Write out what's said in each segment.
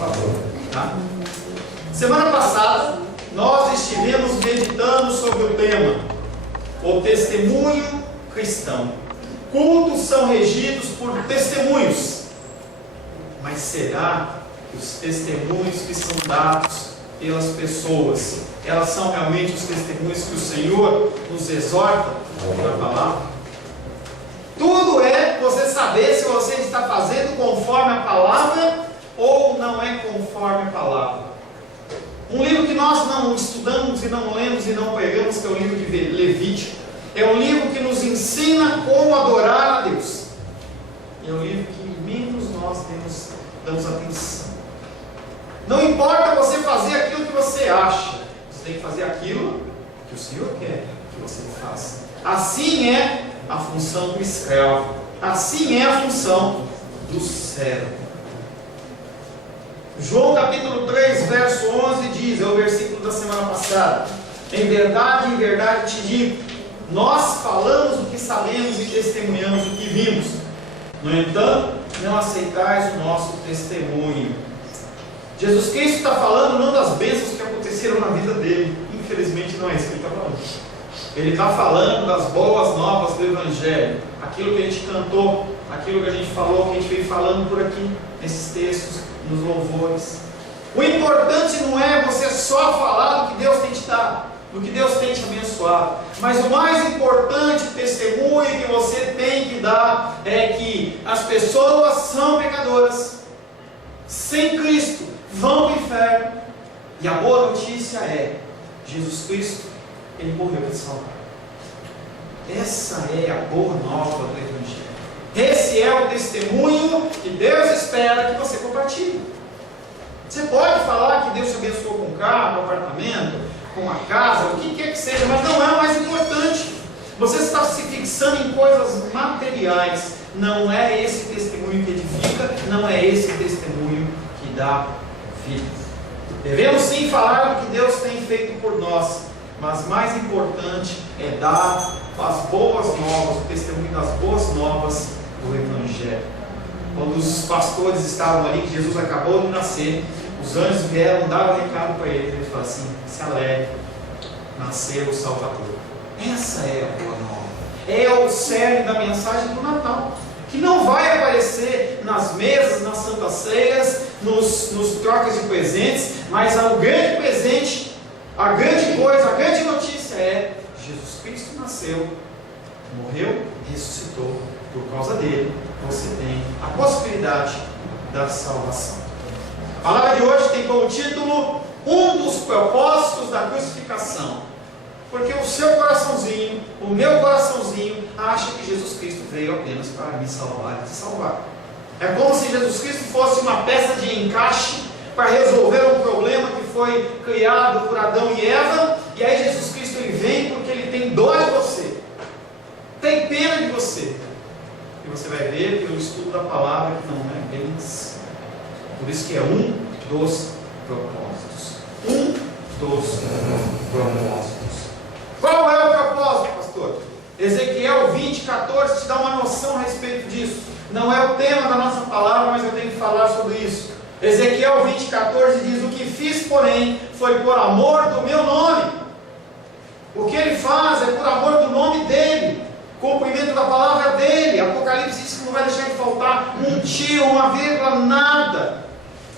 favor. Tá? Semana passada, nós estivemos meditando sobre o tema: o testemunho cristão. Cultos são regidos por testemunhos. Mas será que os testemunhos que são dados pelas pessoas, elas são realmente os testemunhos que o Senhor nos exorta na palavra? Tudo é você saber se você está fazendo conforme a palavra ou não é conforme a palavra. Um livro que nós não estudamos e não lemos e não pregamos, que é o livro de Levítico, é um livro que nos ensina como adorar a Deus. E é um livro que menos nós damos atenção. Não importa você fazer aquilo que você acha, você tem que fazer aquilo que o Senhor quer que você faça. Assim é a função do escravo, assim é a função do servo. João capítulo 3, verso 11 diz, é o versículo da semana passada: em verdade te digo, nós falamos o que sabemos e testemunhamos o que vimos. No entanto, não aceitais o nosso testemunho. Jesus Cristo está falando não das bênçãos que aconteceram na vida dele. Infelizmente não é isso que ele está falando. Ele está falando das boas novas do Evangelho. Aquilo que a gente cantou, aquilo que a gente falou, que a gente veio falando por aqui, nesses textos, nos louvores. O importante não é você só falar do que Deus tem te dado, do que Deus tem te abençoado, mas o mais importante testemunho que você tem que dar é que as pessoas são pecadoras, sem Cristo vão para o inferno, e a boa notícia é: Jesus Cristo, Ele morreu para te salvar. Essa é a boa nova do Evangelho. Esse é o testemunho que Deus espera que você compartilhe. Você pode falar que Deus te abençoou com um carro, com um apartamento, com uma casa, o que quer que seja, mas não é o mais importante. Você está se fixando em coisas materiais. Não é esse testemunho que edifica, não é esse testemunho que dá vida. Devemos sim falar do que Deus tem feito por nós, mas mais importante é dar as boas novas, o testemunho das boas novas do Evangelho. Quando os pastores estavam ali, que Jesus acabou de nascer, os anjos vieram dar o recado para ele. Ele falou assim: se alegre, nasceu o Salvador. Essa é a boa nova. É o cerne da mensagem do Natal, que não vai aparecer nas mesas, nas santas ceias, nos trocas de presentes, mas o grande presente, a grande coisa, a grande notícia é: Jesus Cristo nasceu, morreu, ressuscitou. Por causa dele, você tem a possibilidade da salvação. A palavra de hoje tem como título: um dos propósitos da crucificação. Porque o seu coraçãozinho, o meu coraçãozinho, acha que Jesus Cristo veio apenas para me salvar e te salvar. É como se Jesus Cristo fosse uma peça de encaixe para resolver um problema que foi criado por Adão e Eva. E aí Jesus Cristo ele vem porque ele tem dó de você, tem pena de você. E você vai ver pelo estudo da palavra que não é bem assim. Por isso que é um dos propósitos. Um dos propósitos. Qual é o propósito, pastor? Ezequiel 20:14 te dá uma noção a respeito disso. Não é o tema da nossa palavra, mas eu tenho que falar sobre isso. Ezequiel 20:14 diz: o que fiz, porém, foi por amor do meu nome. O que ele faz é por amor do nome dele, cumprimento da palavra dele. Apocalipse diz que não vai deixar de faltar um tio, uma vírgula, nada.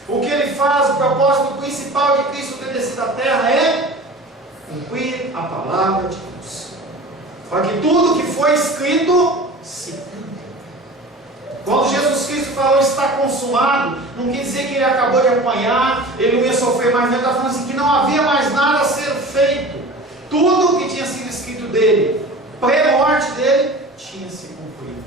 O que ele faz, o propósito principal de Cristo ter descido à terra é cumprir a palavra de Deus, para que tudo que foi escrito se cumpra. Quando Jesus Cristo falou está consumado, não quer dizer que ele acabou de apanhar, ele não ia sofrer mais, ele está falando assim que não havia mais nada a ser feito. Tudo o que tinha sido escrito dele, pré-morte dele, tinha se cumprido.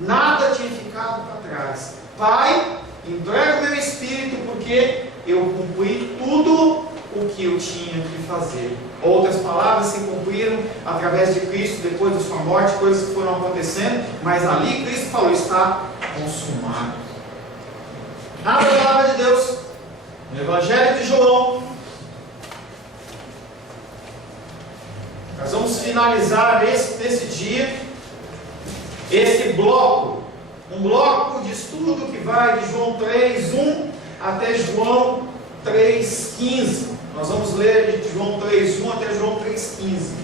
Nada tinha ficado para trás. Pai, entrega o meu espírito, porque eu cumpri tudo o que eu tinha que fazer. Outras palavras se cumpriram através de Cristo, depois da sua morte, coisas que foram acontecendo, mas ali Cristo falou: está consumado. Abra a palavra de Deus no Evangelho de João. Nós vamos finalizar nesse dia esse bloco, um bloco de estudo que vai de João 3:1 até João 3,15. Nós vamos ler de João 3,1 até João 3,15.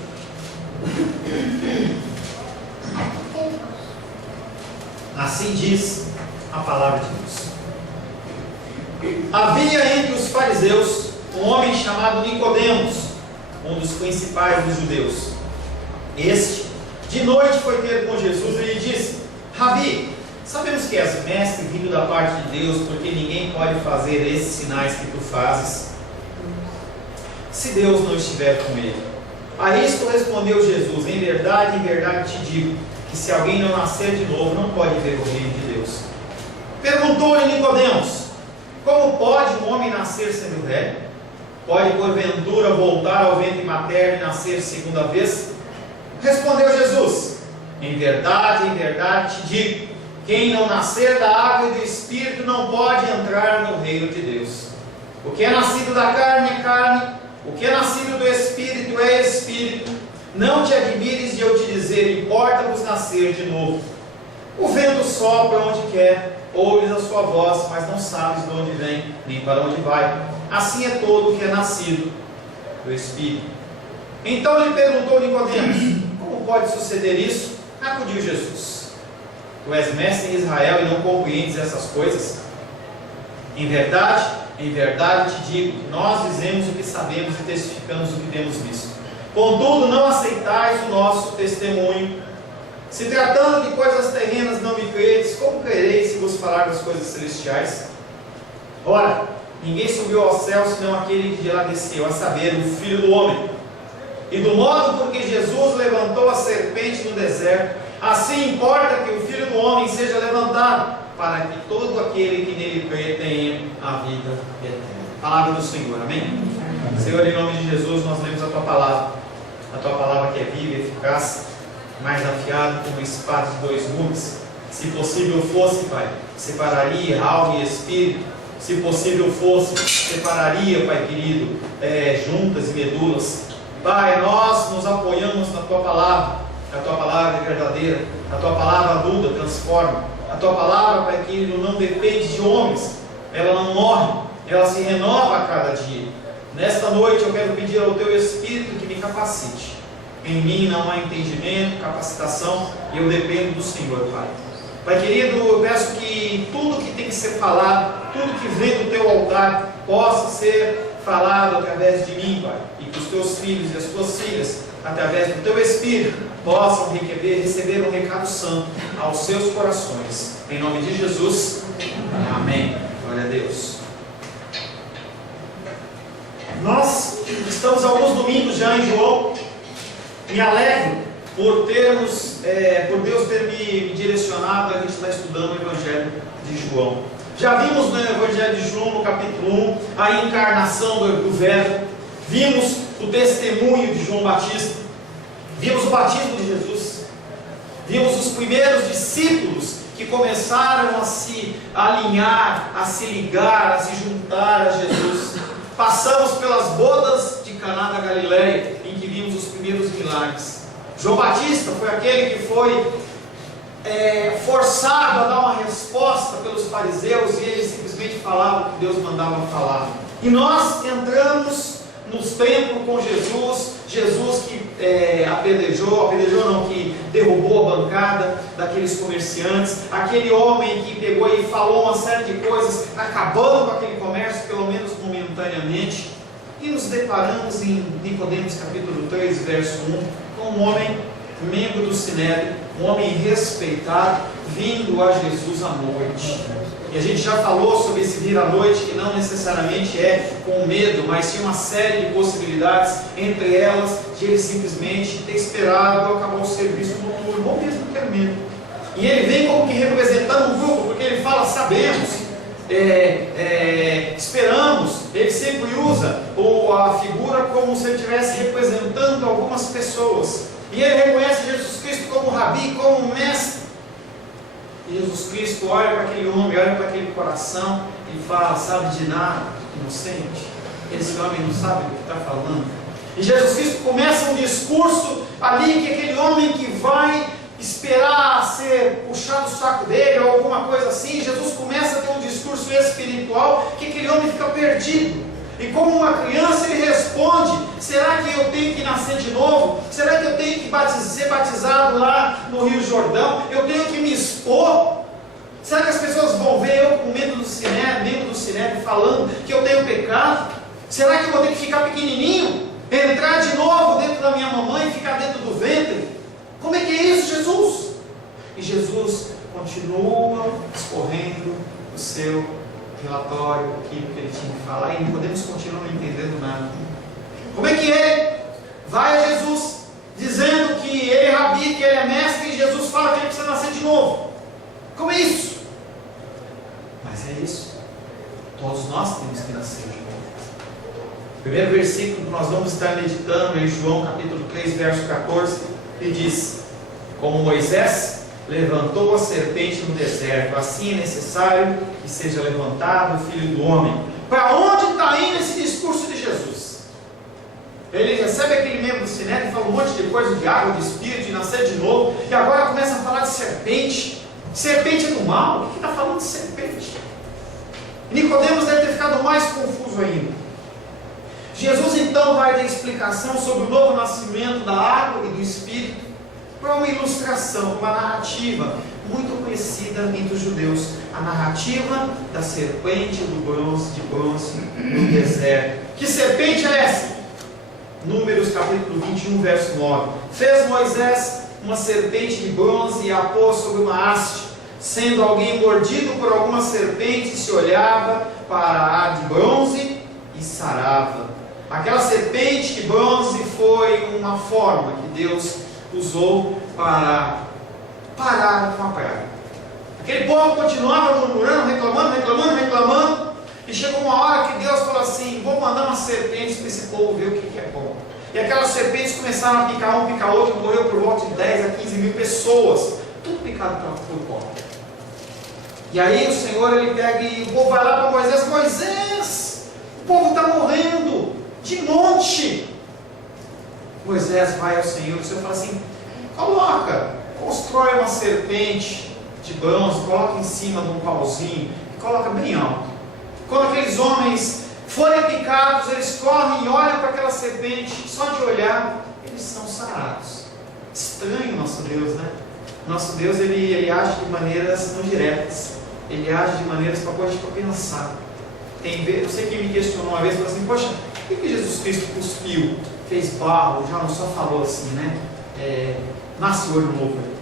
Assim diz a palavra de Deus. Havia entre os fariseus um homem chamado Nicodemos, um dos principais dos judeus. Este, de noite, foi ter com Jesus e lhe disse: Rabi, sabemos que és mestre vindo da parte de Deus, porque ninguém pode fazer esses sinais que tu fazes se Deus não estiver com ele. A isto respondeu Jesus: em verdade te digo, que se alguém não nascer de novo, não pode ver o reino de Deus. Perguntou-lhe Nicodemos: como pode um homem nascer sendo velho? Pode porventura voltar ao ventre materno e nascer segunda vez? Respondeu Jesus: em verdade te digo, quem não nascer da água e do Espírito não pode entrar no reino de Deus. O que é nascido da carne é carne, o que é nascido do Espírito é Espírito. Não te admires de eu te dizer: importa-vos nascer de novo. O vento sopra onde quer, ouves a sua voz, mas não sabes de onde vem, nem para onde vai. Assim é todo o que é nascido do Espírito. Então lhe perguntou Nicodemos: como pode suceder isso? Acudiu Jesus: tu és mestre em Israel e não compreendes essas coisas? Em verdade te digo, que nós dizemos o que sabemos e testificamos o que temos visto. Contudo, não aceitais o nosso testemunho. Se tratando de coisas terrenas não me credes, como crereis se vos falar das coisas celestiais? Ora, ninguém subiu ao céu senão aquele que de lá desceu, a saber, o Filho do Homem. E do modo por que Jesus levantou a serpente no deserto, assim importa que o Filho do Homem seja levantado, para que todo aquele que nele crê tenha a vida eterna. Palavra do Senhor, amém? Senhor, em nome de Jesus, nós lemos a Tua palavra que é viva e eficaz, mais afiada como uma espada de 2 gumes. Se possível fosse, Pai, separaria alma e espírito. Se possível fosse, separaria, Pai querido, juntas e medulas. Pai, nós nos apoiamos na Tua palavra. A Tua palavra é verdadeira, a Tua palavra muda, transforma. A Tua palavra, Pai querido, não depende de homens, ela não morre, ela se renova a cada dia. Nesta noite eu quero pedir ao Teu Espírito que me capacite. Em mim não há entendimento, capacitação, e eu dependo do Senhor, Pai. Pai querido, eu peço que tudo que tem que ser falado, tudo que vem do Teu altar, possa ser falado através de mim, Pai, e que os Teus filhos e as Tuas filhas, através do Teu Espírito, possam receber um recado santo aos seus corações. Em nome de Jesus, amém. Glória a Deus. Nós estamos há alguns domingos já em João. Me alegro por Deus ter me direcionado a gente estar estudando o Evangelho de João. Já vimos no Evangelho de João, no capítulo 1, a encarnação do Verbo. Vimos o testemunho de João Batista. Vimos o batismo de Jesus. Vimos os primeiros discípulos que começaram a se alinhar, a se ligar, a se juntar a Jesus. Passamos pelas bodas de Caná da Galileia, em que vimos os primeiros milagres. João Batista foi aquele que foi forçado a dar uma resposta pelos fariseus, e ele simplesmente falava o que Deus mandava falar. E nós entramos nos templos com Jesus que que derrubou a bancada daqueles comerciantes, aquele homem que pegou e falou uma série de coisas, acabando com aquele comércio, pelo menos momentaneamente. E nos deparamos em Nicodemos capítulo 3, verso 1, com um homem, membro do Sinédrio, um homem respeitado, vindo a Jesus à noite. E a gente já falou sobre esse vir à noite, que não necessariamente é com medo, mas tinha uma série de possibilidades, entre elas de ele simplesmente ter esperado acabar o serviço noturno, ou mesmo ter medo. E ele vem como que representando um grupo, porque ele fala: sabemos, esperamos. Ele sempre usa a figura como se ele estivesse representando algumas pessoas. E ele reconhece Jesus Cristo como Rabi, como mestre. E Jesus Cristo olha para aquele homem, olha para aquele coração e fala: sabe de nada, inocente? Esse homem não sabe do que está falando. E Jesus Cristo começa um discurso ali, que aquele homem que vai esperar ser puxado o saco dele ou alguma coisa assim. Jesus começa a ter um discurso espiritual que aquele homem fica perdido. E como uma criança ele responde: será que eu tenho que nascer de novo? Será que eu tenho que ser batizado lá no Rio Jordão? Eu tenho que me expor? Será que as pessoas vão ver eu com medo do sinédrio falando que eu tenho pecado? Será que eu vou ter que ficar pequenininho? Entrar de novo dentro da minha mamãe e ficar dentro do ventre? Como é que é isso, Jesus? E Jesus continua escorrendo o seu relatório, aquilo que ele tinha que falar, e podemos continuar não entendendo nada. Como é que ele vai a Jesus dizendo que ele é rabi, que ele é mestre, e Jesus fala que ele precisa nascer de novo? Como é isso? Mas é isso. Todos nós temos que nascer de novo. O primeiro versículo que nós vamos estar meditando é em João capítulo 3, verso 14, ele diz: como Moisés levantou a serpente no deserto, assim é necessário que seja levantado o Filho do Homem. Para onde está indo esse discurso de Jesus? Ele recebe aquele membro do sinédrio, fala um monte de coisa de água, de espírito, de nascer de novo, e agora começa a falar de serpente. Serpente é do mal? O que está falando de serpente? Nicodemos deve ter ficado mais confuso ainda. Jesus então vai dar explicação sobre o novo nascimento da água e do espírito, para uma ilustração, uma narrativa muito conhecida entre os judeus, a narrativa da serpente de bronze no deserto. Que serpente é essa? Números capítulo 21, verso 9. Fez Moisés uma serpente de bronze e a pôs sobre uma haste, sendo alguém mordido por alguma serpente, se olhava para a de bronze e sarava. Aquela serpente de bronze foi uma forma que Deus usou para parar com a praga. Aquele povo continuava murmurando, reclamando, e chegou uma hora que Deus falou assim: vou mandar umas serpentes para esse povo ver o que é bom. E aquelas serpentes começaram a picar um, picar outro, morreu por volta de 10 a 15 mil pessoas, tudo picado por cobra. E aí o Senhor, ele pega e o povo vai lá para Moisés: Moisés, o povo está morrendo de monte. Moisés vai ao Senhor, o Senhor fala assim: constrói uma serpente de bronze, coloca em cima de um pauzinho e coloca bem alto. Quando aqueles homens forem picados, eles correm e olham para aquela serpente, só de olhar eles são sarados. Estranho o nosso Deus, né? Nosso Deus, ele age de maneiras não diretas, ele age de maneiras para pôr a gente para pensar. Eu sei que me questionou uma vez, falou assim: poxa, por que Jesus Cristo cuspiu, fez barro, já não só falou assim, né? Nasce o olho novo.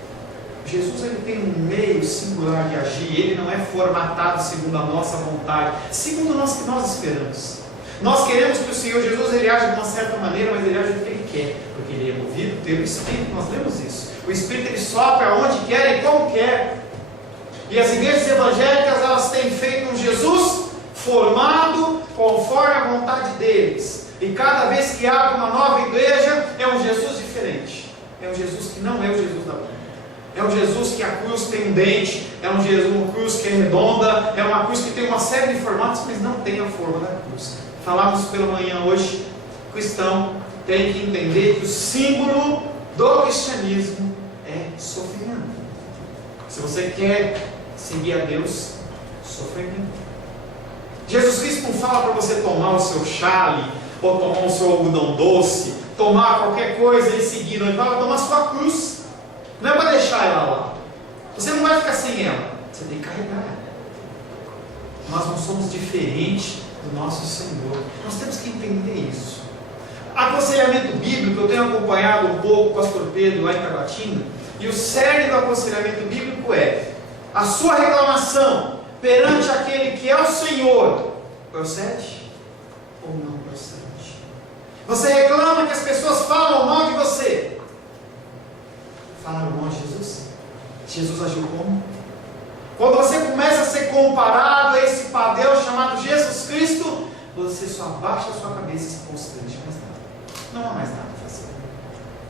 Jesus, ele tem um meio singular de agir, ele não é formatado segundo a nossa vontade, segundo o que nós esperamos. Nós queremos que o Senhor Jesus ele age de uma certa maneira, mas ele age do que ele quer, porque ele é movido pelo Espírito. Nós lemos isso. O Espírito ele sopra onde quer e como quer. E as igrejas evangélicas, elas têm feito um Jesus formado conforme a vontade deles. E cada vez que abre uma nova igreja, é um Jesus diferente. É um Jesus que não é o Jesus da Bíblia. É um Jesus que a cruz tem um dente, é uma cruz que é redonda, é uma cruz que tem uma série de formatos, mas não tem a forma da cruz. Falamos pela manhã hoje, o cristão tem que entender que o símbolo do cristianismo é sofrimento. Se você quer seguir a Deus, sofrimento. Jesus Cristo não fala para você tomar o seu chale, ou tomar o seu algodão doce, tomar qualquer coisa e seguir, não. Ele fala tomar a sua cruz. Não é para deixar ela lá. Você não vai ficar sem ela, você tem que carregar ela. Nós não somos diferentes do nosso Senhor. Nós temos que entender isso. Aconselhamento bíblico, eu tenho acompanhado um pouco o pastor Pedro lá em Taguatinga, e o cerne do aconselhamento bíblico é: a sua reclamação perante aquele que é o Senhor procede ou não procede? Você reclama que as pessoas falam mal de você. Falaram mal de Jesus? Jesus agiu como? Quando você começa a ser comparado a esse padrão chamado Jesus Cristo, você só abaixa a sua cabeça e se constrange. Mais nada. Não há mais nada a fazer.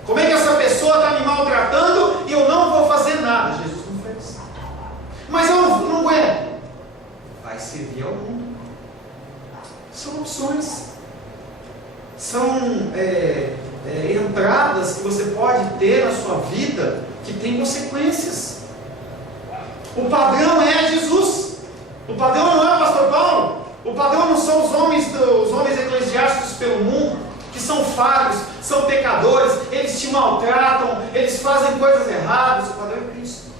Como é que essa pessoa está me maltratando e eu não vou fazer nada? Jesus não fez. Mas eu não aguento. Vai servir ao mundo. São opções. São entradas que você pode ter na sua vida que tem consequências. O padrão é Jesus. O padrão não é o pastor Paulo. O padrão não são os homens eclesiásticos pelo mundo, que são falhos, são pecadores, eles te maltratam, eles fazem coisas erradas. O padrão é Cristo.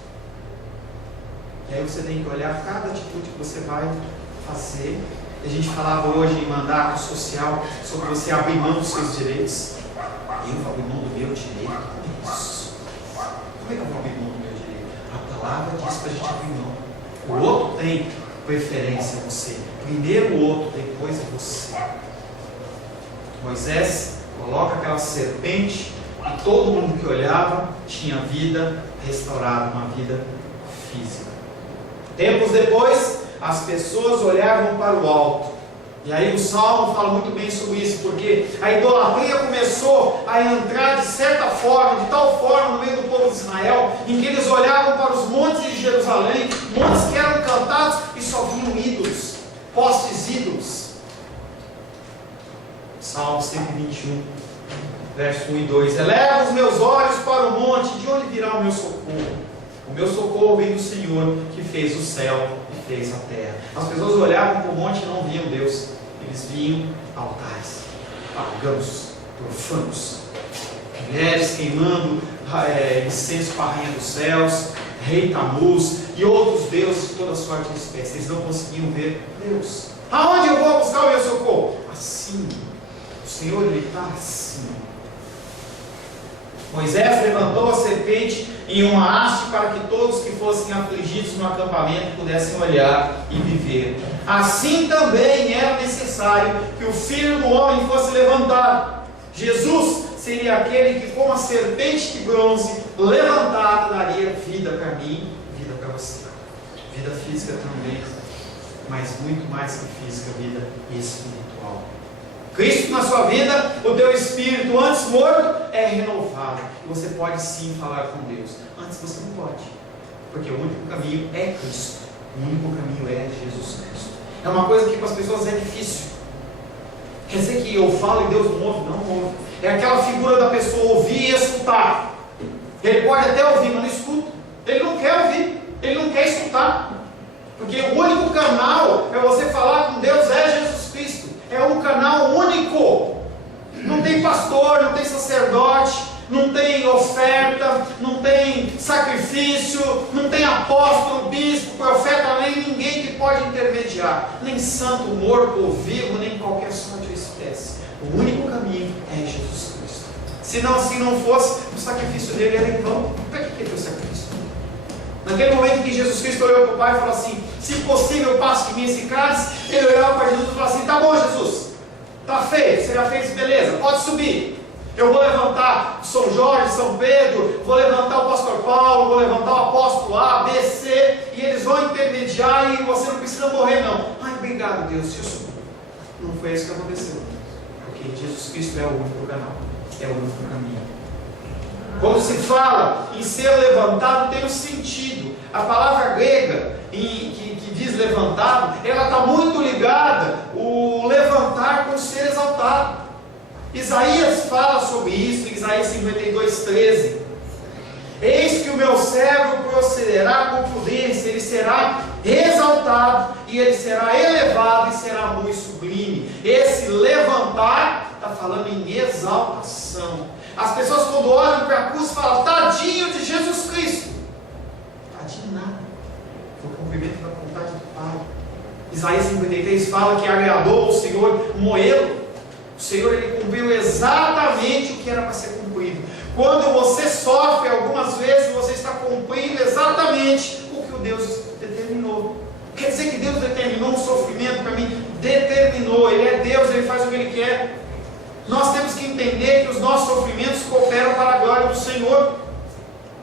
E aí você tem que olhar cada atitude que você vai fazer. A gente falava hoje em mandato social sobre você abrir mão dos seus direitos. Eu vou abrir mão do meu direito? Como é isso? Como é que eu vou abrir mão do meu direito? A palavra diz para a gente abrir mão. O outro tem preferência a você. Primeiro o outro, depois é você. Moisés coloca aquela serpente e todo mundo que olhava tinha vida restaurada, uma vida física. Tempos depois, as pessoas olhavam para o alto. E aí o Salmo fala muito bem sobre isso, porque a idolatria começou a entrar de certa forma, de tal forma no meio do povo de Israel, em que eles olhavam para os montes de Jerusalém, montes que eram cantados e só viam ídolos, postes ídolos. Salmo 121, verso 1 e 2: eleva os meus olhos para o monte, de onde virá o meu socorro? O meu socorro vem do Senhor, que fez o céu e fez a terra. As pessoas olhavam para o monte e não viam Deus. Eles viam altares pagãos, profanos, mulheres queimando incenso para a rainha dos céus, rei Tamuz e outros deuses de toda sorte de espécies. Eles não conseguiam ver Deus. Aonde eu vou buscar o meu socorro? Assim. O Senhor, Ele está assim. Moisés levantou a serpente em uma haste para que todos que fossem afligidos no acampamento pudessem olhar e viver. Assim também era necessário que o Filho do Homem fosse levantado. Jesus seria aquele que, como a serpente de bronze levantada, daria vida para mim, vida para você. Vida física também, mas muito mais que física, vida espiritual. Cristo na sua vida, o teu espírito antes morto é renovado. E você pode sim falar com Deus. Antes você não pode, porque o único caminho é Cristo. O único caminho é Jesus Cristo. É uma coisa que para as pessoas é difícil. Quer dizer que eu falo e Deus não ouve? Não ouve. É aquela figura da pessoa ouvir e escutar. Ele pode até ouvir, mas não escuta. Ele não quer ouvir, ele não quer escutar. Porque o único canal para você falar com Deus é Jesus Cristo. É um canal único. Não tem pastor, não tem sacerdote, não tem oferta, não tem sacrifício, não tem apóstolo, bispo, profeta, nem ninguém que pode intermediar. Nem santo, morto ou vivo, nem qualquer sorte ou espécie. O único caminho é Jesus Cristo. Se não fosse, o sacrifício dele era em vão. Para que ele fez o sacrifício? Naquele momento que Jesus Cristo olhou para o Pai e falou assim: se possível, passe de mim esse cálice. Ele olhava para Jesus e falou assim: tá bom, Jesus, está feito, você já fez, beleza, pode subir. Eu vou levantar São Jorge, São Pedro, vou levantar o pastor Paulo, vou levantar o apóstolo A, B, C, e eles vão intermediar e você não precisa morrer não. Ai, obrigado Deus, deixa eu subir. Não foi isso que aconteceu, porque Jesus Cristo é o único canal, é o único caminho. Quando se fala em ser levantado, tem um sentido. A palavra grega que diz levantado, ela está muito ligada o levantar com ser exaltado. Isaías fala sobre isso em Isaías 52:13. Eis que o meu servo procederá com prudência, ele será exaltado e ele será elevado e será muito sublime. Esse levantar está falando em exaltação. As pessoas quando olham para a cruz falam: tadinho de Jesus Cristo. Tadinho nada, foi o cumprimento da vontade do Pai. Isaías 53 fala que agradou ao Senhor moê-lo. O Senhor, Ele cumpriu exatamente o que era para ser cumprido. Quando você sofre algumas vezes, você está cumprindo exatamente o que o Deus determinou. Quer dizer que Deus determinou um sofrimento para mim? Determinou. Ele é Deus, Ele faz o que Ele quer. Nós temos que entender que os nossos sofrimentos cooperam para a glória do Senhor.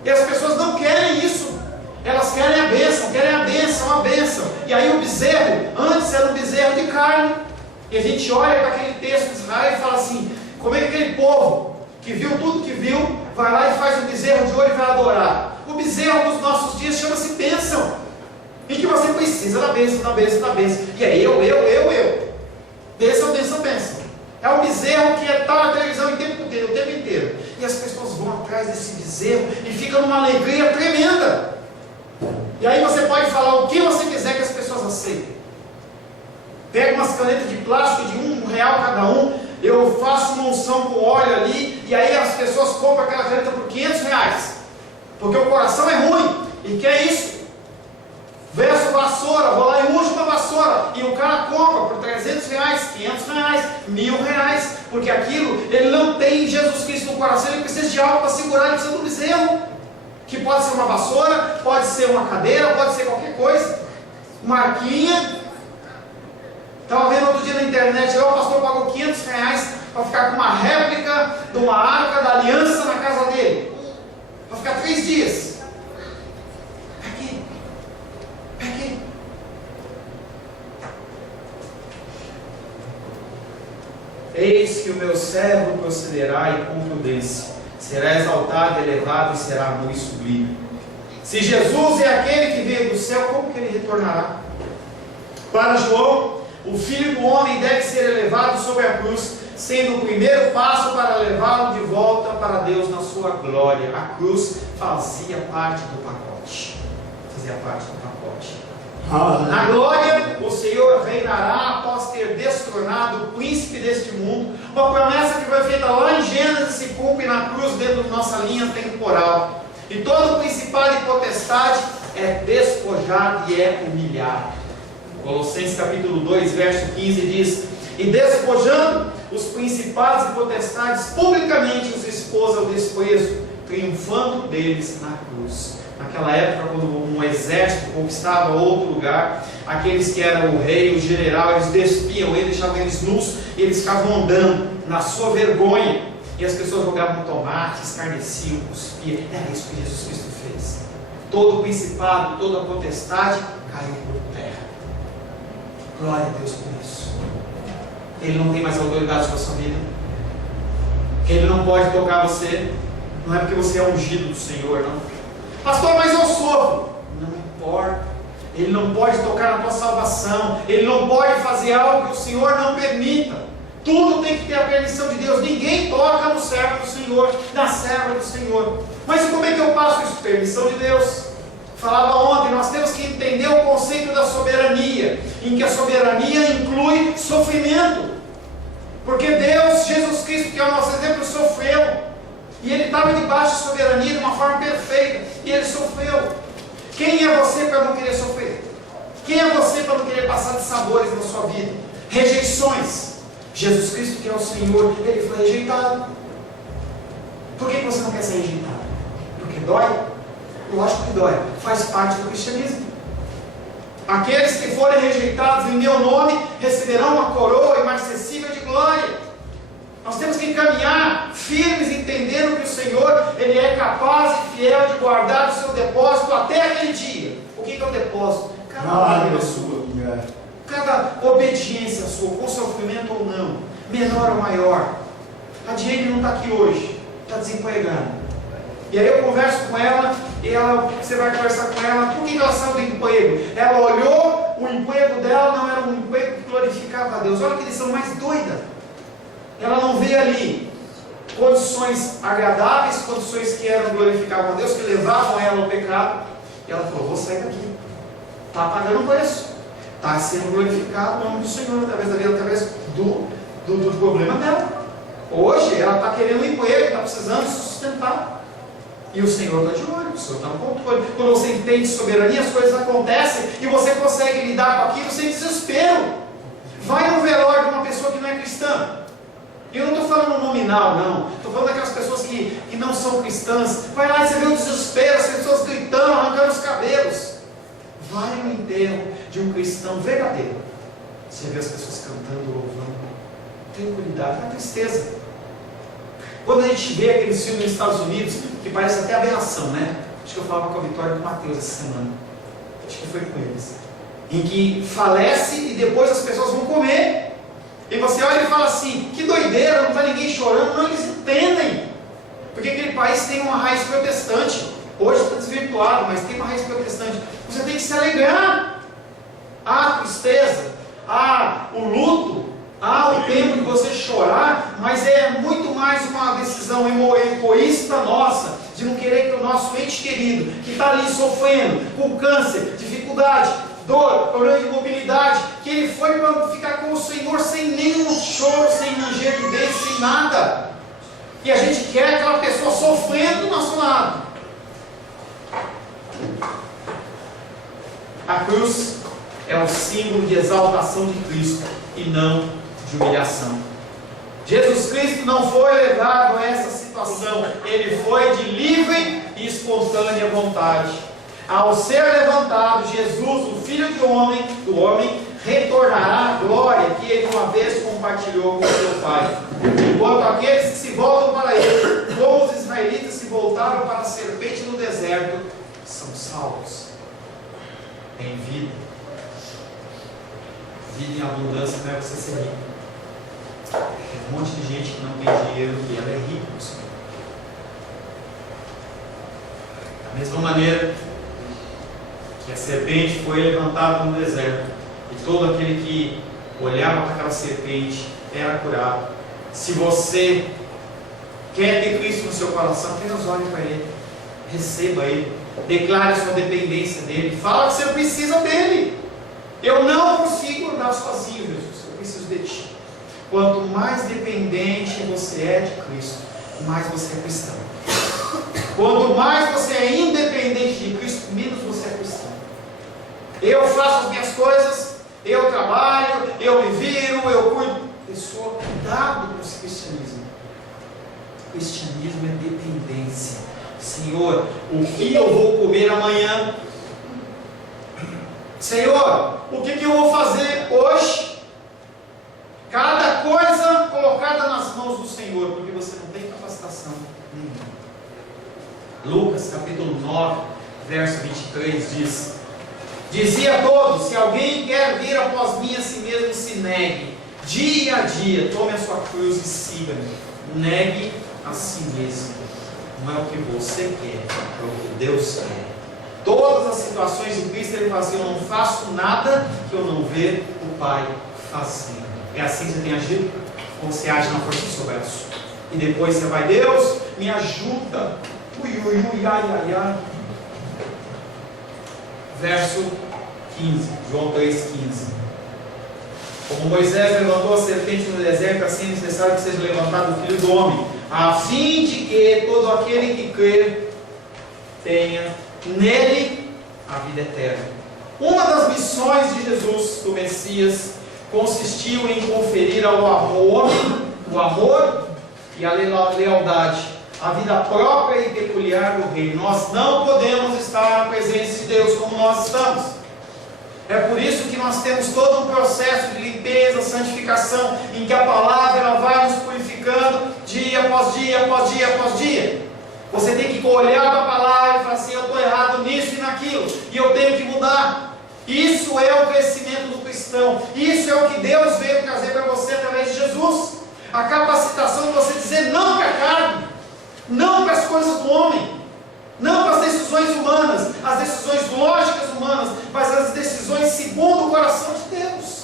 E as pessoas não querem isso. Elas querem a bênção, a bênção. E aí o bezerro, antes era um bezerro de carne. E a gente olha para aquele texto de Israel e fala assim: como é que aquele povo que viu tudo que viu, vai lá e faz um bezerro de ouro e vai adorar? O bezerro dos nossos dias chama-se bênção. Em que você precisa da bênção, da bênção, da bênção. E é eu. Bênção, bênção, bênção. É um bezerro que está na televisão o tempo inteiro. E as pessoas vão atrás desse bezerro e ficam numa alegria tremenda. E aí você pode falar o que você quiser que as pessoas aceitem. Pega umas canetas de plástico de R$1 cada um, eu faço uma unção com óleo ali, e aí as pessoas compram aquela caneta por R$500. Porque o coração é ruim. E que é isso? Verso vassoura, vou lá e unjo uma vassoura, e o cara compra por R$300, R$500, R$1.000, porque aquilo, ele não tem Jesus Cristo no coração, ele precisa de algo para segurar, ele precisa do bezerro, que pode ser uma vassoura, pode ser uma cadeira, pode ser qualquer coisa, uma arquinha. Estava vendo outro dia na internet, o pastor pagou R$500 para ficar com uma réplica de uma arca da aliança na casa dele, para ficar 3 dias. Aqui. Eis que o meu servo procederá e com prudência, será exaltado e elevado e será muito sublime. Se Jesus é aquele que veio do céu, como que ele retornará? Para João, o Filho do Homem deve ser elevado sobre a cruz, sendo o primeiro passo para levá-lo de volta para Deus na sua glória. A cruz fazia parte do pacote. Na glória, o Senhor reinará após ter destronado o príncipe deste mundo. Uma promessa que foi feita lá em Gênesis se cumpre na cruz dentro da nossa linha temporal. E todo principado e potestade é despojado e é humilhado. Colossenses capítulo 2, verso 15 diz: e despojando os principados e potestades, publicamente os expôs ao desprezo, triunfando deles na cruz. Naquela época, quando um exército conquistava outro lugar, aqueles que eram o rei, o general, eles despiam eles, deixavam eles nus, e eles ficavam andando na sua vergonha, e as pessoas jogavam tomate, escarneciam, cuspiam. Era isso que Jesus Cristo fez. Todo o principado, toda a potestade caiu por terra. Glória a Deus por isso. Ele não tem mais autoridade sobre a sua vida. Ele não pode tocar você. Não é porque você é ungido do Senhor, não. Pastor, mas eu sofro. Não importa. Ele não pode tocar na tua salvação. Ele não pode fazer algo que o Senhor não permita. Tudo tem que ter a permissão de Deus. Ninguém toca no servo do Senhor, na serva do Senhor. Mas como é que eu passo isso? Permissão de Deus. Falava ontem, nós temos que entender o conceito da soberania, em que a soberania inclui sofrimento. Porque Deus, Jesus Cristo, que é o nosso exemplo, sofreu. E Ele estava debaixo de soberania de uma forma perfeita. E Ele sofreu. Quem é você para não querer sofrer? Quem é você para não querer passar de sabores na sua vida? Rejeições. Jesus Cristo, que é o Senhor, Ele foi rejeitado. Por que você não quer ser rejeitado? Porque dói? Lógico que dói. Faz parte do cristianismo. Aqueles que forem rejeitados em meu nome receberão uma coroa inacessível de glória. Nós temos que caminhar firmes, entendendo que o Senhor, Ele é capaz e fiel de guardar o seu depósito até aquele dia. O que é o depósito? Cada lágrima sua, cada obediência sua, com sofrimento ou não, menor ou maior. A Diane não está aqui hoje, está desempregando. E aí eu converso com ela, e você vai conversar com ela, por que ela saiu do emprego? Ela olhou, o emprego dela não era um emprego que glorificava a Deus. Olha que lição mais doida. Ela não vê ali condições agradáveis, condições que eram glorificavam a Deus, que levavam ela ao pecado. E ela falou, vou sair daqui. Está pagando o preço. Está sendo glorificado o nome do Senhor, através da vida, através do problema dela. Hoje ela está querendo um emprego, está precisando se sustentar. E o Senhor está de olho, o Senhor está no controle. Quando você entende soberania, as coisas acontecem e você consegue lidar com aquilo sem desespero. Vai no velório de uma pessoa que não é cristã. Eu não estou falando nominal, não. Estou falando daquelas pessoas que não são cristãs. Vai lá e você vê o desespero, as pessoas gritando, arrancando os cabelos. Vai no enterro de um cristão verdadeiro. Você vê as pessoas cantando, louvando. Tranquilidade, é tristeza. Quando a gente vê aqueles filmes nos Estados Unidos, que parece até aberração, né? Acho que eu falava com a Vitória e com o Mateus essa semana. Acho que foi com eles. Em que falece e depois as pessoas vão comer. E você olha e fala assim, que doideira, não está ninguém chorando. Não, eles entendem. Porque aquele país tem uma raiz protestante. Hoje está desvirtuado, mas tem uma raiz protestante. Você tem que se alegrar. Tristeza, o luto, Há o tempo de você chorar, mas é muito mais uma decisão egoísta nossa, de não querer que o nosso ente querido, que está ali sofrendo com câncer, dificuldade, dor, problema de mobilidade, que ele foi para ficar com o Senhor sem nenhum choro, sem ranger de dente, sem nada. E a gente quer aquela pessoa sofrendo do nosso lado. A cruz é o símbolo de exaltação de Cristo e não de humilhação. Jesus Cristo não foi levado a essa situação, ele foi de livre e espontânea vontade. Ao ser levantado, Jesus, o Filho do homem, retornará à glória que ele uma vez compartilhou com seu Pai. Enquanto aqueles que se voltam para ele, como os israelitas se voltaram para a serpente no deserto, são salvos em vida. Vida em abundância não é você ser rico. Tem um monte de gente que não tem dinheiro e ela é rica no Senhor. Da mesma maneira que a serpente foi levantada no deserto e todo aquele que olhava para aquela serpente era curado. Se você quer ter Cristo no seu coração, apenas olhe para Ele, receba Ele, declare a sua dependência dEle, fala que você precisa dEle. Eu não consigo andar sozinho, Jesus, eu preciso de Ti. Quanto mais dependente você é de Cristo, mais você é cristão. Quanto mais você é independente de Cristo, menos você é cristão. Eu faço as minhas coisas, eu trabalho, eu me viro, eu cuido. Pessoa, cuidado com esse cristianismo. O cristianismo é dependência. Senhor, o que eu vou comer amanhã? Senhor, o que eu vou fazer hoje? Cada coisa colocada nas mãos do Senhor, porque você não tem capacitação nenhuma. Lucas capítulo 9, verso 23 diz: dizia a todos: se alguém quer vir após mim, a si mesmo se negue, dia a dia, tome a sua cruz e siga-me. Negue a si mesmo. Não é o que você quer, é o que Deus quer. Todas as situações de Cristo ele fazia: eu não faço nada que eu não ver o Pai fazendo. É assim que você tem agido? Ou você age na força do seu braço? E depois você vai: Deus, me ajuda. Ui, ui, ui, ai, ai, ai. Verso 15, João 3,15. Como Moisés levantou a serpente no deserto, assim é necessário que seja levantado o Filho do Homem, a fim de que todo aquele que crer tenha nele a vida eterna. Uma das missões de Jesus, do Messias, consistiu em conferir ao homem o amor e a lealdade, a vida própria e peculiar do Rei. Nós não podemos estar na presença de Deus como nós estamos. É por isso que nós temos todo um processo de limpeza, santificação, em que a palavra ela vai nos purificando dia após dia, após dia, após dia. Você tem que olhar para a palavra e falar assim: eu estou errado nisso e naquilo, e eu tenho que mudar. Isso é o crescimento do cristão. Isso é o que Deus veio trazer para você através de Jesus. A capacitação de você dizer não para a carne, não para as coisas do homem, não para as decisões humanas, as decisões lógicas humanas, mas as decisões segundo o coração de Deus.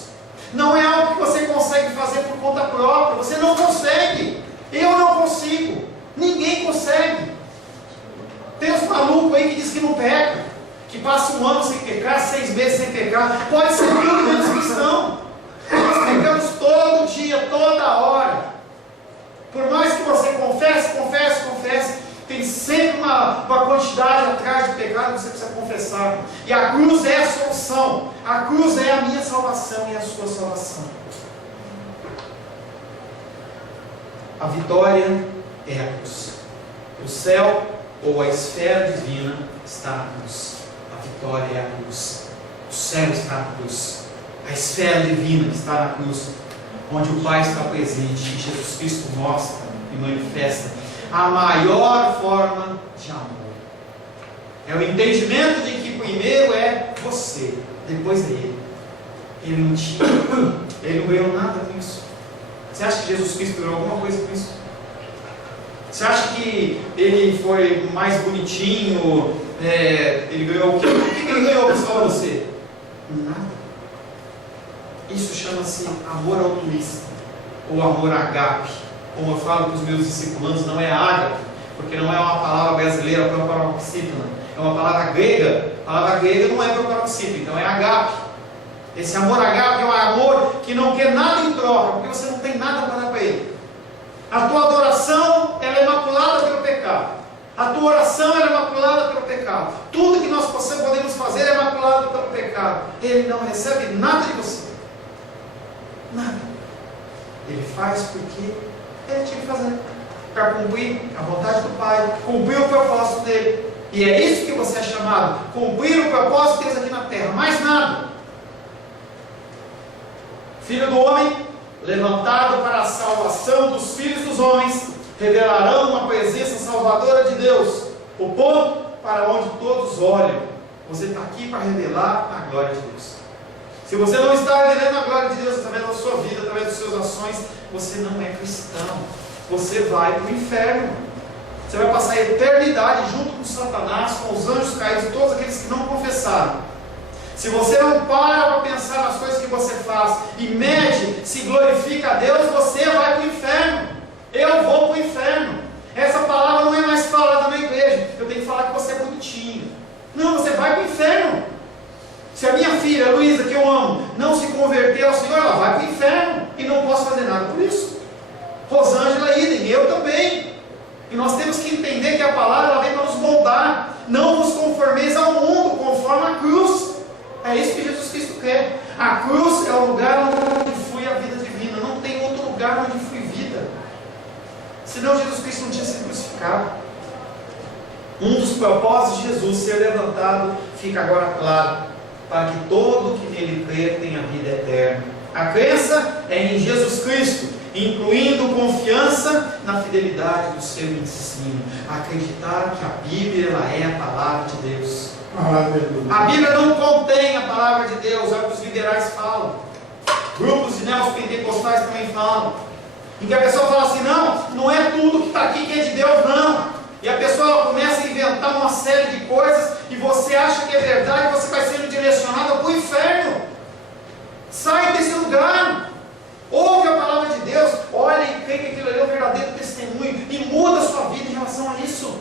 Não é algo que você consegue fazer por conta própria. Você não consegue. Eu não consigo. Ninguém consegue. Tem uns malucos aí que diz que não peca, que passa um ano sem pecar, 6 meses sem pecar. Pode ser tudo menos cristão. Nós pecamos todo dia, toda hora. Por mais que você confesse, tem sempre uma quantidade atrás de pecado que você precisa confessar. E a cruz é a solução. A cruz é a minha salvação e a sua salvação. A vitória é a cruz. O céu ou a esfera divina está na cruz. A vitória é a cruz. O céu está na cruz. A esfera divina está na cruz, onde o Pai está presente e Jesus Cristo mostra e manifesta a maior forma de amor. É o entendimento de que primeiro é você, depois é Ele. Ele não tinha, Ele não ganhou nada com isso. Você acha que Jesus Cristo ganhou alguma coisa com isso? Você acha que Ele foi mais bonitinho? Ele ganhou o quê? O que Ele ganhou para salvar você? Nada. Isso chama-se amor altruísta, ou amor agape. Como eu falo para os meus discípulos, não é ágape, porque não é uma palavra brasileira proparoxítona, é uma palavra grega. A palavra grega não é proparoxítona, então é agape. Esse amor agape é um amor que não quer nada em troca, porque você não tem nada para dar para ele. A tua adoração, ela é maculada pelo pecado. A tua oração é maculada pelo pecado. Tudo que nós podemos fazer é maculado pelo pecado. Ele não recebe nada de você. Nada. Ele faz porque ele tinha que fazer, para cumprir a vontade do Pai, cumprir o propósito dele. E é isso que você é chamado, cumprir o propósito deles aqui na terra, mais nada. Filho do homem, levantado para a salvação dos filhos dos homens, revelarão uma presença salvadora de Deus, o ponto para onde todos olham. Você está aqui para revelar a glória de Deus. Se você não está revelando a glória de Deus através da sua vida, através das suas ações, você não é cristão. Você vai para o inferno. Você vai passar a eternidade junto com Satanás, com os anjos caídos e todos aqueles que não confessaram. Se você não para pensar nas coisas que você faz e mede, se glorifica a Deus, você vai para o inferno. Eu vou para o inferno. Essa palavra não é mais falada na igreja. Eu tenho que falar que você é bonitinho. Não, você vai para o inferno. Se a minha filha, Luísa, que eu amo, não se converter ao Senhor, ela vai para o inferno. E não posso fazer nada por isso. Rosângela, idem, eu também. E nós temos que entender que a palavra ela vem para nos moldar. Não vos conformeis ao mundo, conforme a cruz. É isso que Jesus Cristo quer. A cruz é o lugar onde flui a vida divina. Não tem outro lugar onde flui vida. Senão Jesus Cristo não tinha sido crucificado. Um dos propósitos de Jesus ser levantado fica agora claro, para que todo que nele crer tenha vida eterna. A crença é em Jesus Cristo, incluindo confiança na fidelidade do seu ensino. Acreditar que a Bíblia ela é a palavra de Deus. A Bíblia não contém a palavra de Deus, é o que os liberais falam. Grupos de neopentecostais também falam. Em que a pessoa fala assim, não é tudo que está aqui que é de Deus, não. E a pessoa começa a inventar uma série de coisas e você acha que é verdade, e você vai sendo direcionado para o inferno. Sai desse lugar. Ouve a palavra de Deus, olha e crê que aquilo ali é um verdadeiro testemunho e muda a sua vida em relação a isso.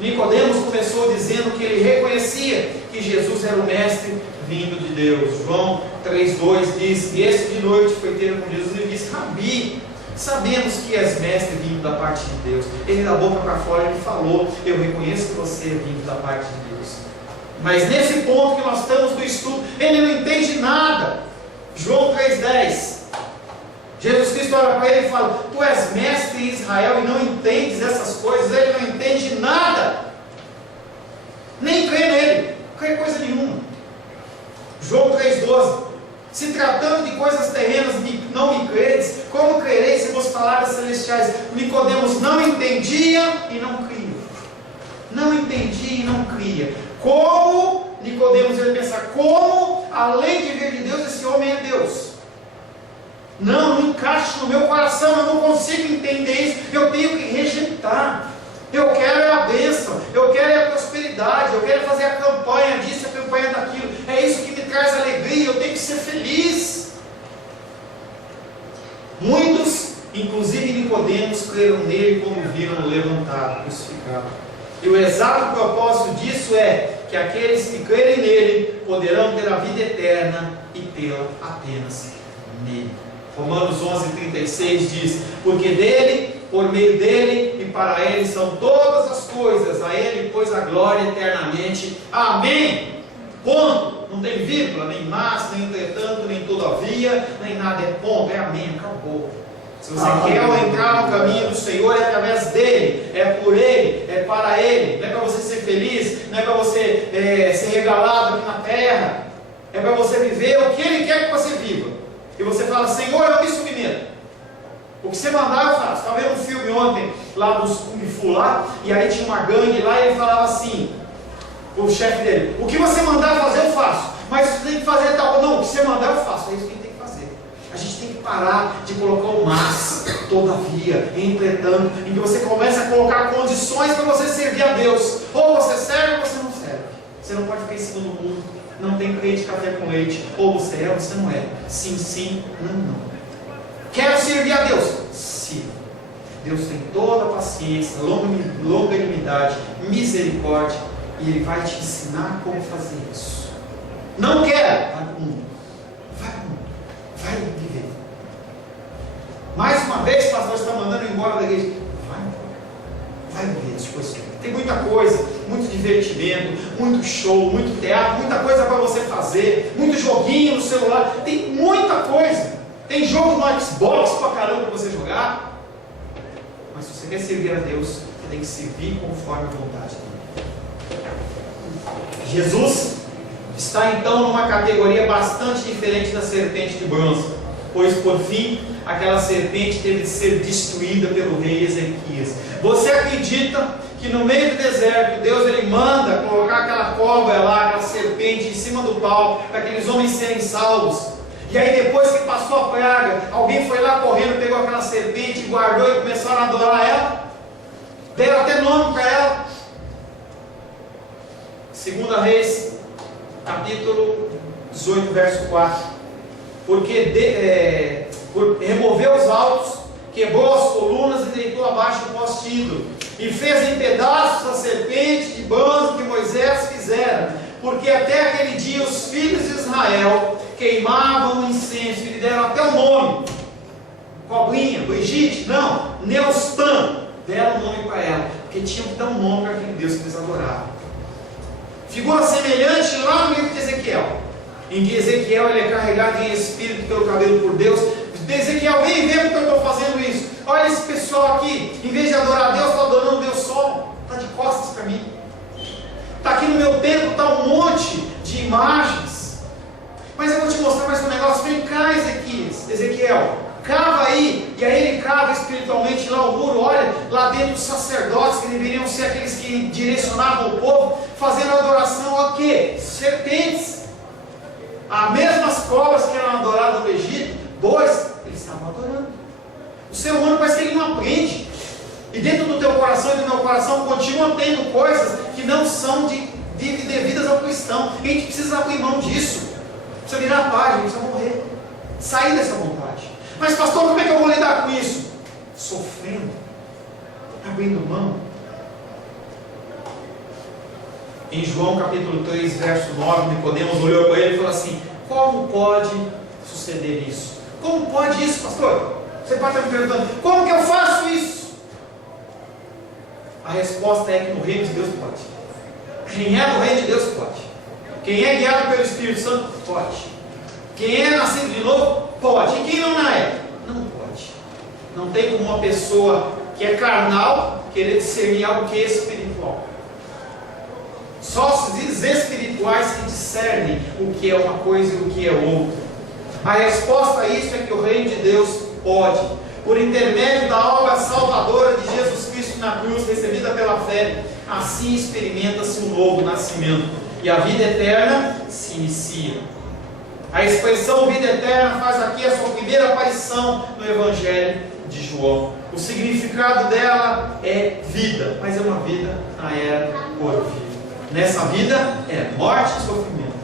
Nicodemos começou dizendo que ele reconhecia que Jesus era o mestre vindo de Deus. João 3,2 diz: e esse de noite foi ter com Jesus e disse: Rabi, sabemos que és mestre vindo da parte de Deus. Ele da boca para fora ele falou: eu reconheço que você é vindo da parte de Deus. Mas nesse ponto que nós estamos do estudo, ele não entende nada. João 3,10, Jesus Cristo olha para ele e fala: tu és mestre em Israel e não entendes essas coisas. Ele não entende nada, nem crê nele, não crê coisa nenhuma. João 3,12, se tratando de coisas terrenas não me credes, como crereis se vos falar das celestiais? Nicodemos não entendia e não cria. Não entendia e não cria. Como Nicodemos ele pensar, como além de vir de Deus, esse homem é Deus? Não encaixa no meu coração, eu não consigo entender isso, eu tenho que rejeitar. Eu quero a bênção, eu quero a prosperidade, eu quero fazer a campanha disso, a campanha daquilo. É isso que me traz alegria, eu tenho que ser feliz. Muitos, inclusive Nicodemos, creram nele quando viram-no levantado, crucificado. E o exato propósito disso é que aqueles que crerem nele poderão ter a vida eterna e tê-la apenas nele. Romanos 11,36 diz: porque dele, por meio dele e para ele são todas as coisas, a ele pois a glória eternamente. Amém. Ponto. Não tem vírgula, nem mas, nem entretanto, nem todavia, nem nada, é ponto, é amém, acabou. Se você quer entrar no caminho do Senhor, é através dele, é por ele, é para ele. Não é para você ser feliz, não é para você ser regalado aqui na terra, é para você viver o que ele quer que você viva. E você fala: Senhor, eu me submeto. O que você mandar eu faço. Estava vendo um filme ontem lá dos Kung Fu lá, e aí tinha uma gangue lá e ele falava assim, o chefe dele: o que você mandar fazer eu faço, mas você tem que fazer tal. Não, o que você mandar eu faço. É isso que ele tem que fazer. A gente tem que parar de colocar o mas, todavia, entretanto, em que você começa a colocar condições para você servir a Deus. Ou você serve ou você não serve. Você não pode ficar em cima do mundo. Não tem crente café com leite. Ou você é ou você não é. Sim, sim, não, não. Quero servir a Deus. Sim. Deus tem toda a paciência, longanimidade, misericórdia. E Ele vai te ensinar como fazer isso. Não quer? Vai para o mundo. Vai para o mundo. Vai viver. Mais uma vez, o pastor está mandando embora da igreja. Vai viver as coisas. Tem muita coisa, muito divertimento, muito show, muito teatro, muita coisa para você fazer, muito joguinho no celular. Tem muita coisa. Tem jogo no Xbox para caramba para você jogar. Mas se você quer servir a Deus, você tem que servir conforme a vontade dele. Jesus está então numa categoria bastante diferente da serpente de bronze, pois por fim aquela serpente teve de ser destruída pelo rei Ezequias. Você acredita que no meio do deserto Deus ele manda colocar aquela cobra lá, aquela serpente em cima do pau, para aqueles homens serem salvos? E aí depois que passou a praga, alguém foi lá correndo, pegou aquela serpente, guardou e começaram a adorar ela? Deram até nome para ela. 2 Reis, capítulo 18, verso 4. Porque removeu os altos, quebrou as colunas e deitou abaixo o poste ídolo, e fez em pedaços a serpente de bronze que Moisés fizera, porque até aquele dia os filhos de Israel queimavam incenso, e lhe deram até o nome, cobrinha, Brigitte, não, Neustan, deram o nome para ela, porque tinham que dar um nome para aquele Deus que eles adoravam. Figura semelhante lá no livro de Ezequiel, em que Ezequiel ele é carregado em espírito pelo cabelo por Deus. Ezequiel, vem ver porque eu estou fazendo isso. Olha esse pessoal aqui, em vez de adorar a Deus, está adorando o Deus Sol, está de costas para mim. Está aqui no meu templo, está um monte de imagens. Mas eu vou te mostrar mais um negócio. Vem cá, Ezequiel, cava aí. E aí ele cava espiritualmente lá o muro. Olha, lá dentro os sacerdotes, que deveriam ser aqueles que direcionavam o povo, fazendo adoração a quê? Serpentes. As mesmas cobras que eram adoradas no Egito, eles estavam adorando. O ser humano parece que ele não aprende. E dentro do teu coração e do meu coração continua tendo coisas que não são devidas ao cristão. E a gente precisa abrir mão disso. Precisa virar a página, precisa morrer. Sair dessa vontade. Mas pastor, como é que eu vou lidar com isso? Sofrendo. Abrindo mão. Em João capítulo 3, verso 9, Nicodemos olhou para ele e falou assim: como pode suceder isso? Como pode isso, pastor? Você pode estar me perguntando, como que eu faço isso? A resposta é que no reino de Deus pode. Quem é do reino de Deus pode. Quem é guiado pelo Espírito Santo pode. Quem é nascido de novo pode. E quem não é? Não pode. Não tem como uma pessoa que é carnal querer discernir algo que é espiritual. Só os espirituais que discernem o que é uma coisa e o que é outra. A resposta a isso é que o reino de Deus pode, por intermédio da obra salvadora de Jesus Cristo na cruz, recebida pela fé, assim experimenta-se um novo nascimento, e a vida eterna se inicia. A expressão vida eterna faz aqui a sua primeira aparição no Evangelho de João. O significado dela é vida, mas é uma vida na era por vir. Nessa vida é morte e sofrimento.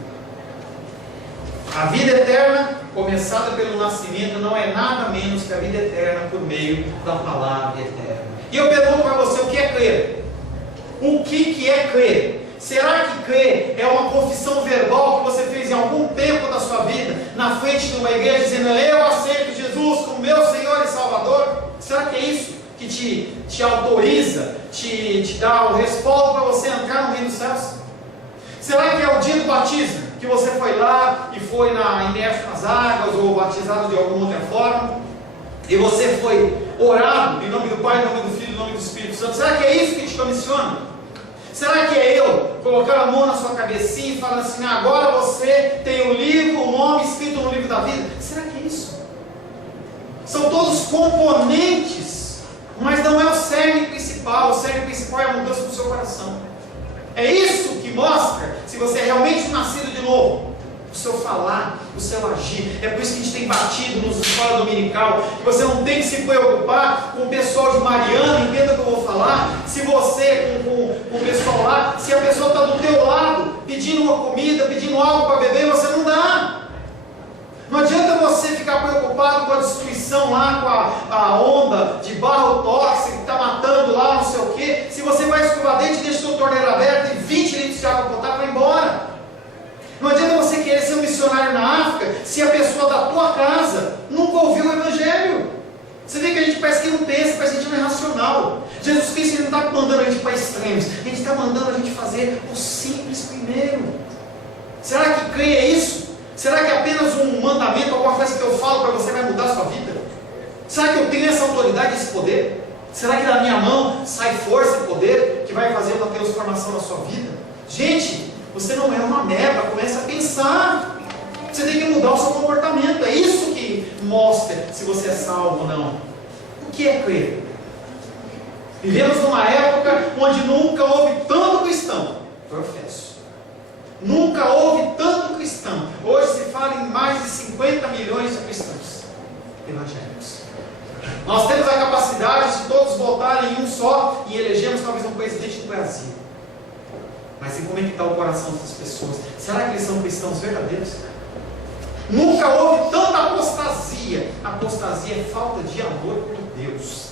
A vida eterna, começada pelo nascimento, não é nada menos que a vida eterna por meio da palavra eterna. E eu pergunto para você, o que é crer? O que é crer? Será que crer é uma confissão verbal que você fez em algum tempo da sua vida, na frente de uma igreja, dizendo: eu aceito Jesus como meu Senhor e Salvador? Será que é isso que te autoriza, te dá o respaldo para você entrar no reino dos céus? Será que é o dia do batismo, que você foi lá e foi imerso nas águas, ou batizado de alguma outra forma, e você foi orado em nome do Pai, em nome do Filho, em nome do Espírito Santo? Será que é isso que te comissiona? Será que é eu colocar a mão na sua cabecinha e falar assim: agora você tem o livro, o nome escrito no livro da vida? Será que é isso? São todos componentes, mas não é o cerne principal. O cerne principal é a mudança do seu coração. É isso que mostra se você é realmente nascido de novo. O seu falar, o seu agir. É por isso que a gente tem batido nos escolas dominical, que você não tem que se preocupar com o pessoal de Mariana, entenda o que eu vou falar. Se você, com o pessoal lá, se a pessoa está do teu lado, pedindo uma comida, pedindo algo para beber, você não dá. Não adianta você ficar preocupado com a destruição lá, com a onda de barro tóxico que está matando lá, não sei o quê. Se você vai escovar dente e deixa sua torneira aberta e 20 litros de água potável vai embora. Não adianta você querer ser um missionário na África se a pessoa da tua casa nunca ouviu o Evangelho. Você vê que a gente parece que não pensa, parece que a gente não é racional. Jesus Cristo ele não está mandando a gente para extremos, a gente está mandando a gente fazer o simples primeiro. Será que crê é isso? Será que é apenas um mandamento, alguma coisa que eu falo para você vai mudar a sua vida? Será que eu tenho essa autoridade, esse poder? Será que da minha mão sai força e poder que vai fazer uma transformação na sua vida? Gente, você não é uma meba, comece a pensar. Você tem que mudar o seu comportamento. É isso que mostra se você é salvo ou não. O que é crer? Vivemos numa época onde nunca houve tanto cristão. Professo. Nunca houve tanto cristão. Hoje se fala em mais de 50 milhões de cristãos evangélicos. Nós temos a capacidade de todos votarem em um só e elegemos talvez um presidente do Brasil. Mas e como é que está o coração dessas pessoas? Será que eles são cristãos verdadeiros? Nunca houve tanta apostasia. Apostasia é falta de amor por Deus.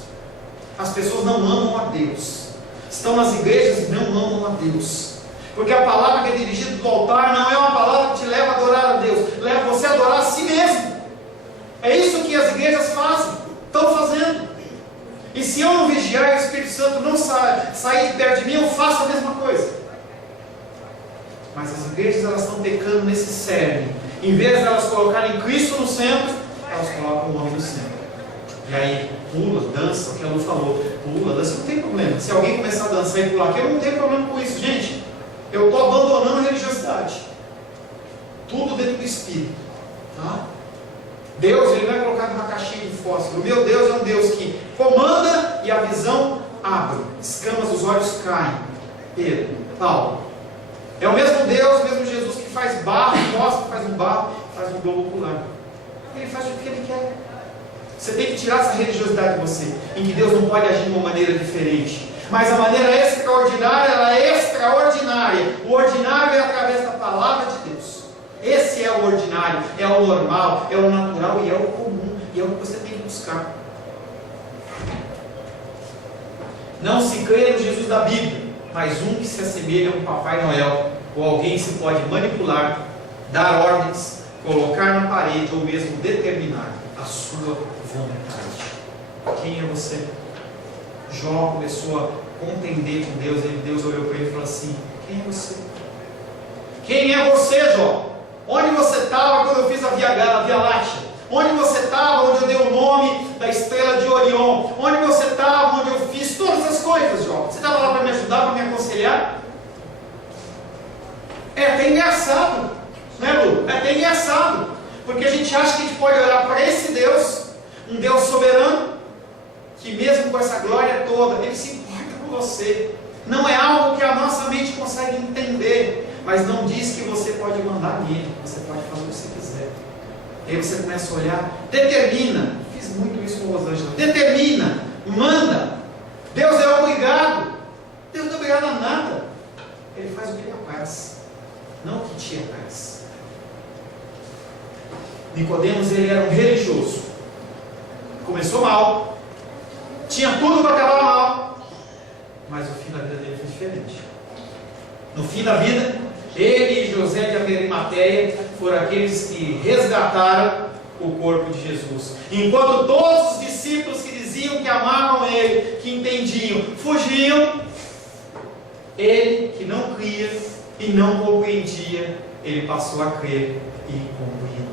As pessoas não amam a Deus. Estão nas igrejas e não amam a Deus. Porque a palavra que é dirigida do altar não é uma palavra que te leva a adorar a Deus. Leva você a adorar a si mesmo. É isso que as igrejas fazem. Estão fazendo. E se eu não vigiar e o Espírito Santo não sair de perto de mim, eu faço a mesma coisa. Mas as igrejas elas estão pecando nesse cerne. Em vez de elas colocarem Cristo no centro, elas colocam o homem no centro. E aí, pula, dança, o que a Lu falou, pula, dança, não tem problema. Se alguém começar a dançar e pular aqui, eu não tenho problema com isso, gente. Eu estou abandonando a religiosidade. Tudo dentro do Espírito. Tá? Deus, Ele não é colocado numa caixinha de fósforo. O meu Deus é um Deus que comanda e a visão abre. Escamas dos olhos caem. Pedro, Paulo. É o mesmo Deus, o mesmo Jesus que faz barro, mostra, faz um barro, faz um globo ocular. Ele faz o que Ele quer. Você tem que tirar essa religiosidade de você, em que Deus não pode agir de uma maneira diferente. Mas a maneira extraordinária, ela é extraordinária. O ordinário é através da palavra de Deus. Esse é o ordinário, é o normal, é o natural e é o comum. E é o que você tem que buscar. Não se crê no Jesus da Bíblia, mas um que se assemelha a um Papai Noel, ou alguém que se pode manipular, dar ordens, colocar na parede, ou mesmo determinar a sua vontade. Quem é você? Jó começou a contender com Deus, e Deus olhou para ele e falou assim: quem é você? Quem é você, Jó? Onde você estava quando eu fiz a Via Láctea? Onde você estava, onde eu dei o nome da estrela de Orion? Onde você estava, onde eu fiz todas as coisas, Jó? Você estava lá para me ajudar, para me aconselhar? É até engraçado, né, Lu? É até engraçado, porque a gente acha que a gente pode olhar para esse Deus, um Deus soberano, que mesmo com essa glória toda, Ele se importa com você. Não é algo que a nossa mente consegue entender, mas não diz que você pode mandar nele, você pode fazer o que você quiser. E aí você começa a olhar, determina. Fiz muito isso com Rosângela. Determina, manda. Deus é obrigado. Deus não é obrigado a nada. Ele faz o que lhe apraz, não o que te apraz. Nicodemos, ele era um religioso. Começou mal, tinha tudo para acabar mal, mas o fim da vida dele foi diferente. No fim da vida, ele e José de Arimateia foram aqueles que resgataram o corpo de Jesus. Enquanto todos os discípulos que diziam que amavam Ele, que entendiam, fugiam, ele que não cria e não compreendia, ele passou a crer e compreender.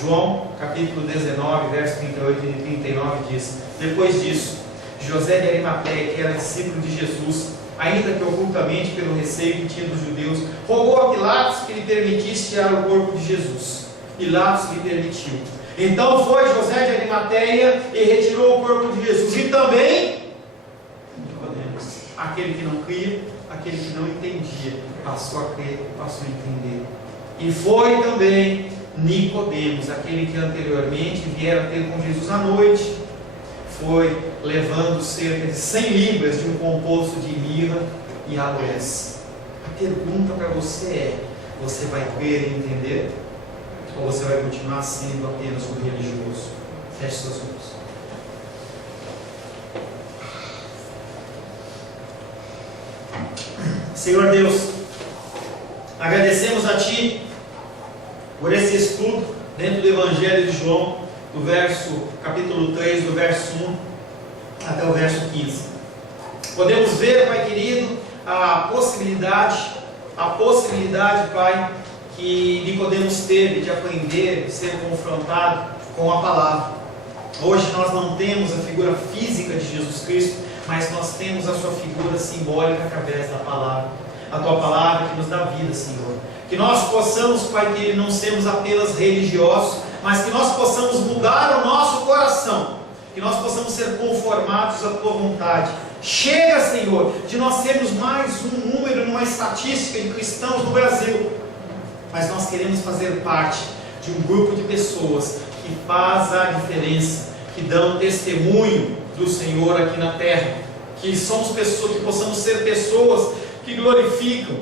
João, capítulo 19, versos 38 e 39 diz: depois disso, José de Arimateia, que era discípulo de Jesus, ainda que ocultamente pelo receio que tinha dos judeus, rogou a Pilatos que lhe permitisse tirar o corpo de Jesus. Pilatos lhe permitiu. Então foi José de Arimateia e retirou o corpo de Jesus. E também Nicodemos, aquele que não cria, aquele que não entendia, passou a crer e passou a entender. E foi também Nicodemos, aquele que anteriormente viera ter com Jesus à noite, foi levando cerca de 100 libras de um composto de mirra e adoece. A pergunta para você é: você vai crer e entender? Ou você vai continuar sendo apenas um religioso? Feche seus olhos. Senhor Deus, agradecemos a Ti por esse estudo dentro do Evangelho de João, do capítulo 3, do verso 1 até o verso 15. Podemos ver, Pai querido, a possibilidade, Pai, que Nicodemos teve de aprender, de ser confrontado com a palavra. Hoje nós não temos a figura física de Jesus Cristo, mas nós temos a sua figura simbólica através da palavra. A Tua palavra que nos dá vida, Senhor. Que nós possamos, Pai, que não sermos apenas religiosos, mas que nós possamos mudar o nosso coração. Que nós possamos ser conformados à Tua vontade. Chega, Senhor, de nós sermos mais um número numa estatística de cristãos no Brasil. Mas nós queremos fazer parte de um grupo de pessoas que faz a diferença, que dão testemunho do Senhor aqui na terra, que possamos ser pessoas que glorificam,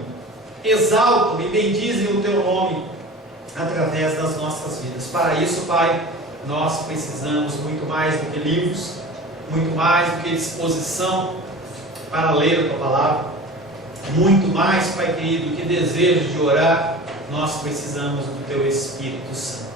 exaltam e bendizem o Teu nome através das nossas vidas. Para isso, Pai, nós precisamos muito mais do que livros, muito mais do que disposição para ler a Tua palavra, muito mais, Pai querido, do que desejo de orar. Nós precisamos do Teu Espírito Santo.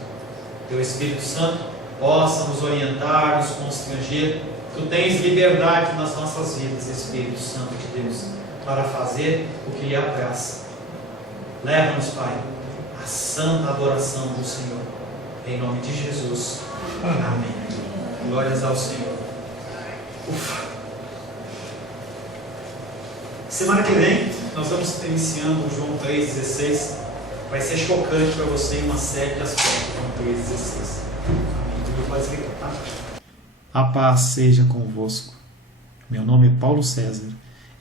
Teu Espírito Santo possa nos orientar, nos constranger. Tu tens liberdade nas nossas vidas, Espírito Santo de Deus, para fazer o que lhe apraz. Leva-nos, Pai, à santa adoração do Senhor. Em nome de Jesus. Amém. Glórias ao Senhor. Ufa. Semana que vem nós vamos estar iniciando o João 3,16. Vai ser chocante para você em uma série de aspectos. João 3,16. Amém. Pode escrever, tá? A paz seja convosco. Meu nome é Paulo César.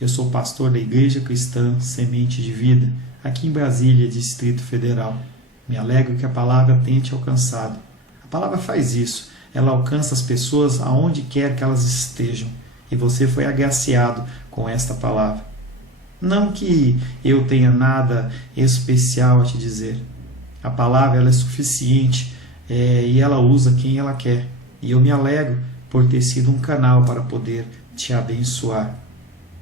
Eu sou pastor da Igreja Cristã Semente de Vida, aqui em Brasília, Distrito Federal. Me alegro que a palavra tenha te alcançado. A palavra faz isso. Ela alcança as pessoas aonde quer que elas estejam. E você foi agraciado com esta palavra. Não que eu tenha nada especial a te dizer. A palavra ela é suficiente e ela usa quem ela quer. E eu me alegro por ter sido um canal para poder te abençoar.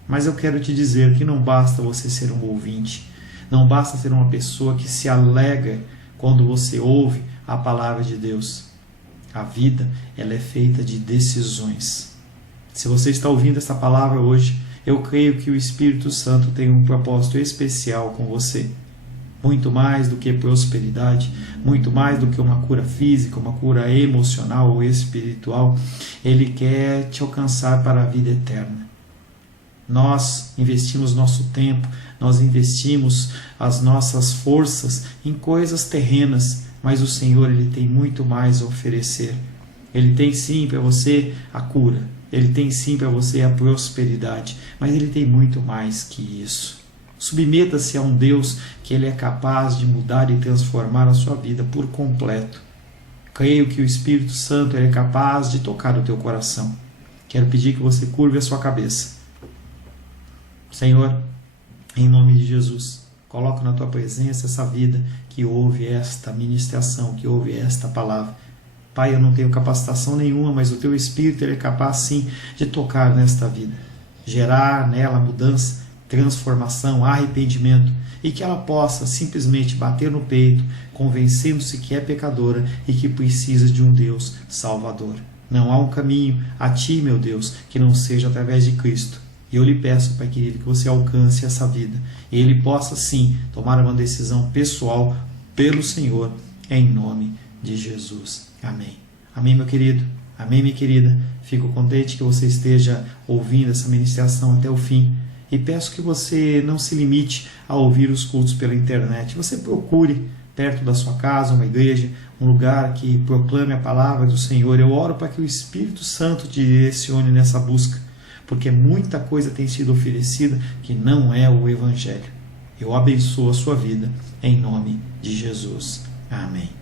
Mas eu quero te dizer que não basta você ser um ouvinte. Não basta ser uma pessoa que se alegra quando você ouve a palavra de Deus. A vida ela é feita de decisões. Se você está ouvindo essa palavra hoje, eu creio que o Espírito Santo tem um propósito especial com você. Muito mais do que prosperidade, muito mais do que uma cura física, uma cura emocional ou espiritual, Ele quer te alcançar para a vida eterna. Nós investimos nosso tempo, nós investimos as nossas forças em coisas terrenas, mas o Senhor Ele tem muito mais a oferecer. Ele tem sim para você a cura, Ele tem sim para você a prosperidade, mas Ele tem muito mais que isso. Submeta-se a um Deus que Ele é capaz de mudar e transformar a sua vida por completo. Creio que o Espírito Santo é capaz de tocar o teu coração. Quero pedir que você curve a sua cabeça. Senhor, em nome de Jesus, coloco na tua presença essa vida que ouve esta ministração, que ouve esta palavra. Pai, eu não tenho capacitação nenhuma, mas o teu Espírito ele é capaz sim de tocar nesta vida, gerar nela mudança, transformação, arrependimento, e que ela possa simplesmente bater no peito, convencendo-se que é pecadora e que precisa de um Deus salvador. Não há um caminho a ti, meu Deus, que não seja através de Cristo. E eu lhe peço, Pai querido, que você alcance essa vida e ele possa sim tomar uma decisão pessoal pelo Senhor, em nome de Jesus. Amém. Amém, meu querido. Amém, minha querida. Fico contente que você esteja ouvindo essa ministração até o fim. E peço que você não se limite a ouvir os cultos pela internet. Você procure perto da sua casa uma igreja, um lugar que proclame a palavra do Senhor. Eu oro para que o Espírito Santo te direcione nessa busca, porque muita coisa tem sido oferecida que não é o Evangelho. Eu abençoo a sua vida em nome de Jesus. Amém.